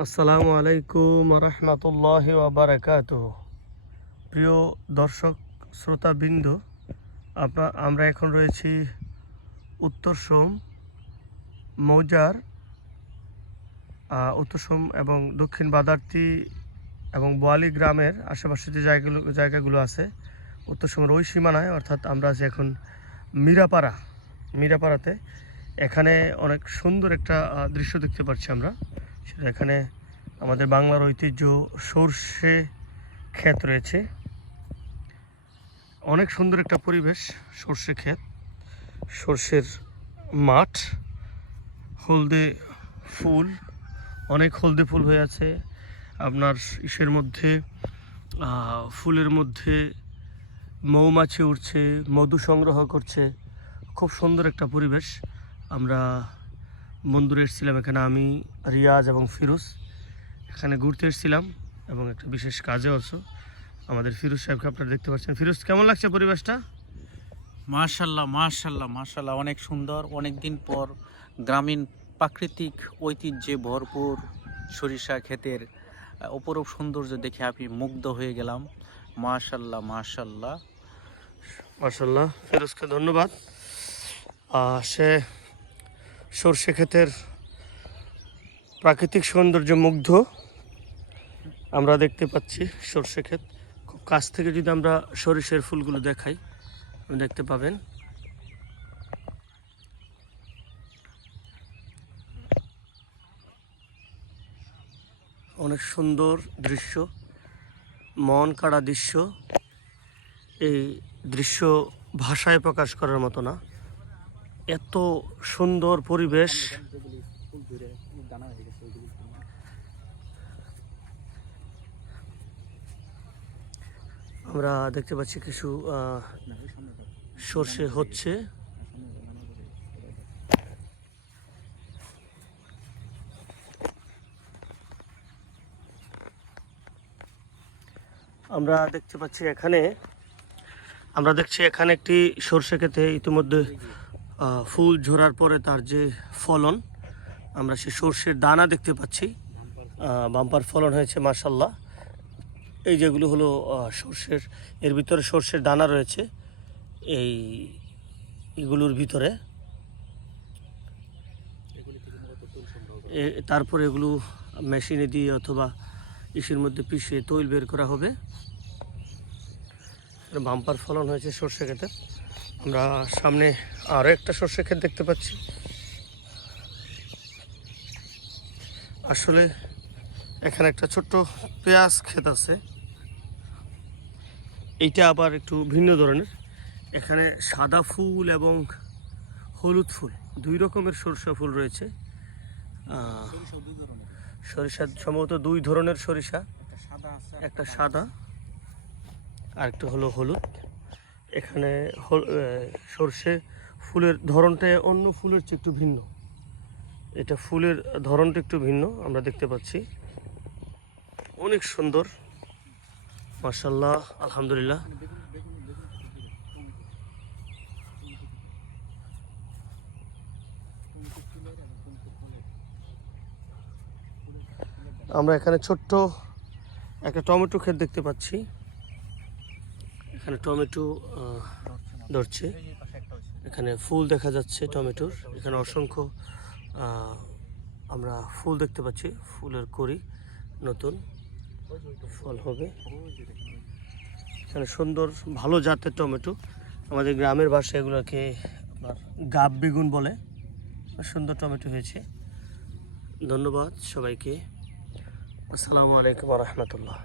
আসসালামু আলাইকুম রহমতুল্লাহ বারাকাত প্রিয় দর্শক শ্রোতাবৃন্দ আপনার আমরা এখন রয়েছি উত্তর সোম মৌজার আহ, উত্তর সোম এবং দক্ষিণ বাদার্তি এবং বোয়ালি গ্রামের আশেপাশে যে জায়গাগুলো জায়গাগুলো আছে উত্তর সোমের ওই সীমানায় অর্থাৎ আমরা আছি এখন মিরাপাড়া মিরাপাড়াতে। এখানে অনেক সুন্দর একটা দৃশ্য দেখতে পাচ্ছি আমরা। এখানে আমাদের বাংলার ঐতিহ্য সর্ষে ক্ষেত রয়েছে। অনেক সুন্দর একটা পরিবেশ, সর্ষে ক্ষেত, সর্ষের মাঠ, হলদে ফুল, অনেক হলদে ফুল হয়ে আছে। আপনার ইসের মধ্যে ফুলের মধ্যে মৌমাছি উঠছে মধু সংগ্রহ করছে। খুব সুন্দর একটা পরিবেশ। আমরা বন্ধুরা এসেছিলাম এখানে আমি রিয়াজ এবং ফিরোজ। এখানে ঘুরতে এসেছিলাম এবং একটা বিশেষ কাজে অবশ্য আমাদের ফিরোজ সাহেবকে আপনারা দেখতে পাচ্ছেন। ফিরোজ কেমন লাগছে পরিবেশটা? মাশাল্লাহ মাশাল্লাহ মাশাল্লাহ অনেক সুন্দর। অনেক দিন পর গ্রামীণ প্রাকৃতিক ঐতিহ্যে ভরপুর সরিষা ক্ষেতের অপরূপ সৌন্দর্য দেখে আমি মুগ্ধ হয়ে গেলাম। মাশাল্লাহ মাশাল্লাহ। মার্শাল্লাহ ফিরোজকে ধন্যবাদ। সে সর্ষে ক্ষেতের প্রাকৃতিক সৌন্দর্য মুগ্ধ। আমরা দেখতে পাচ্ছি সর্ষে ক্ষেত। খুব কাছ থেকে যদি আমরা সরিষের ফুলগুলো দেখাই দেখতে পাবেন। অনেক সুন্দর দৃশ্য, মন কাড়া দৃশ্য। এই দৃশ্য ভাষায় প্রকাশ করার মতো না। এত সুন্দর পরিবেশ। আমরা দেখতে পাচ্ছি কিছু সর্ষে হচ্ছে। আমরা দেখতে পাচ্ছি এখানে, আমরা দেখছি এখানে একটি সর্ষে ক্ষেতে ইতিমধ্যে ফুল ঝরার পরে তার যে ফলন, আমরা সে সর্ষের দানা দেখতে পাচ্ছি। বাম্পার ফলন হয়েছে মার্শাল্লাহ এই যেগুলো হলো সর্ষের, এর ভিতরে সর্ষের দানা রয়েছে। এই এগুলোর ভিতরে। তারপরে এগুলো মেশিনে দিয়ে অথবা ইসের মধ্যে পিষে তৈল বের করা হবে। বাম্পার ফলন হয়েছে সর্ষে ক্ষেতে আমরা সামনে আরও একটা সর্ষে ক্ষেত দেখতে পাচ্ছি। আসলে এখানে একটা ছোট্ট পেঁয়াজ ক্ষেত আছে। এইটা আবার একটু ভিন্ন ধরনের। এখানে সাদা ফুল এবং হলুদ ফুল দুই রকমের সরিষা ফুল রয়েছে। সরিষা সম্ভবত দুই ধরনের সরিষা। একটা সাদা আর একটা হলো হলুদ। এখানে সর্ষে ফুলের ধরনটা অন্য ফুলের চেয়ে একটু ভিন্ন। এটা ফুলের ধরনটা একটু ভিন্ন, আমরা দেখতে পাচ্ছি। অনেক সুন্দর। মার্শাল্লাহ আলহামদুলিল্লাহ। আমরা এখানে ছোট্ট একটা টমেটো ক্ষেত দেখতে পাচ্ছি। এখানে টমেটো ধরছে। এখানে ফুল দেখা যাচ্ছে টমেটোর। এখানে অসংখ্য আমরা ফুল দেখতে পাচ্ছি। ফুলের করি নতুন। ফল হবে। এখানে সুন্দর, ভালো জাতের টমেটো। আমাদের গ্রামের ভাষায় এগুলোকে গাব বেগুন বলে। সুন্দর টমেটো হয়েছে। ধন্যবাদ সবাইকে। আসসালামু আলাইকুম রহমতুল্লাহ।